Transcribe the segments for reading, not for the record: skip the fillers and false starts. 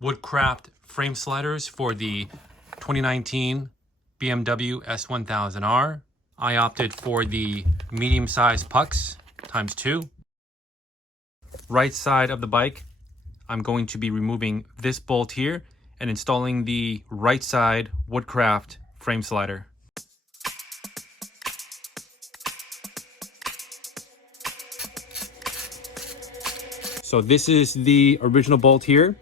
Woodcraft frame sliders for the 2019 BMW S1000R. I opted for the medium-sized pucks ×2. Right side of the bike, I'm going to be removing this bolt here and installing the right side Woodcraft frame slider. So this is the original bolt here.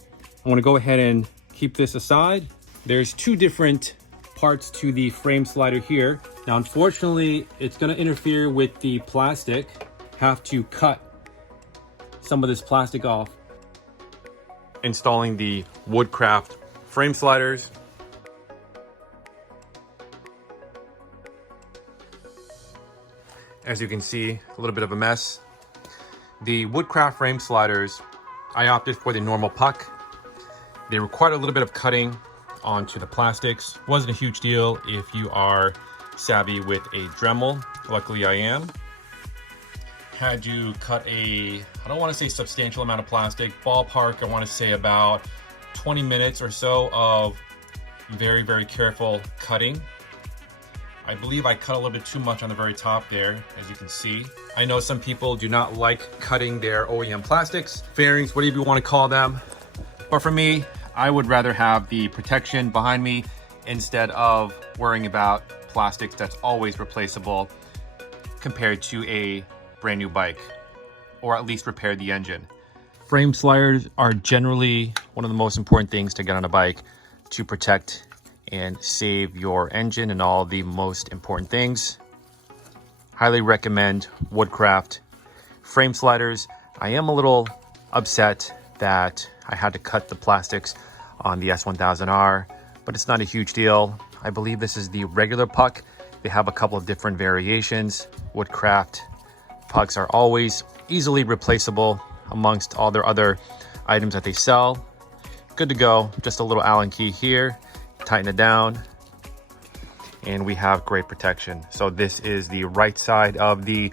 I want to go ahead and keep this aside. There's two different parts to the frame slider here. Now, unfortunately, it's going to interfere with the plastic. Have to cut some of this plastic off. Installing the Woodcraft frame sliders. As you can see, a little bit of a mess. The Woodcraft frame sliders, I opted for the normal puck. They required a little bit of cutting onto the plastics. Wasn't a huge deal if you are savvy with a Dremel. Luckily I am. Had you cut I don't want to say substantial amount of plastic, ballpark, I want to say about 20 minutes or so of very, very careful cutting. I believe I cut a little bit too much on the very top there, as you can see. I know some people do not like cutting their OEM plastics, fairings, whatever you want to call them. But for me, I would rather have the protection behind me instead of worrying about plastics that's always replaceable compared to a brand new bike, or at least repair the engine. Frame sliders are generally one of the most important things to get on a bike to protect and save your engine and all the most important things. Highly recommend Woodcraft frame sliders. I am a little upset that I had to cut the plastics on the S1000R, but it's not a huge deal. I believe this is the regular puck. They have a couple of different variations. Woodcraft pucks are always easily replaceable amongst all their other items that they sell. Good to go. Just a little Allen key here. Tighten it down and we have great protection. So this is the right side of the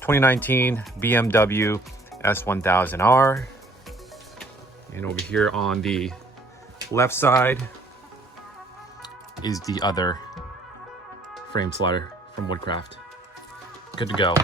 2019 BMW S1000R, and over here on the left side is the other frame slider from Woodcraft. Good to go.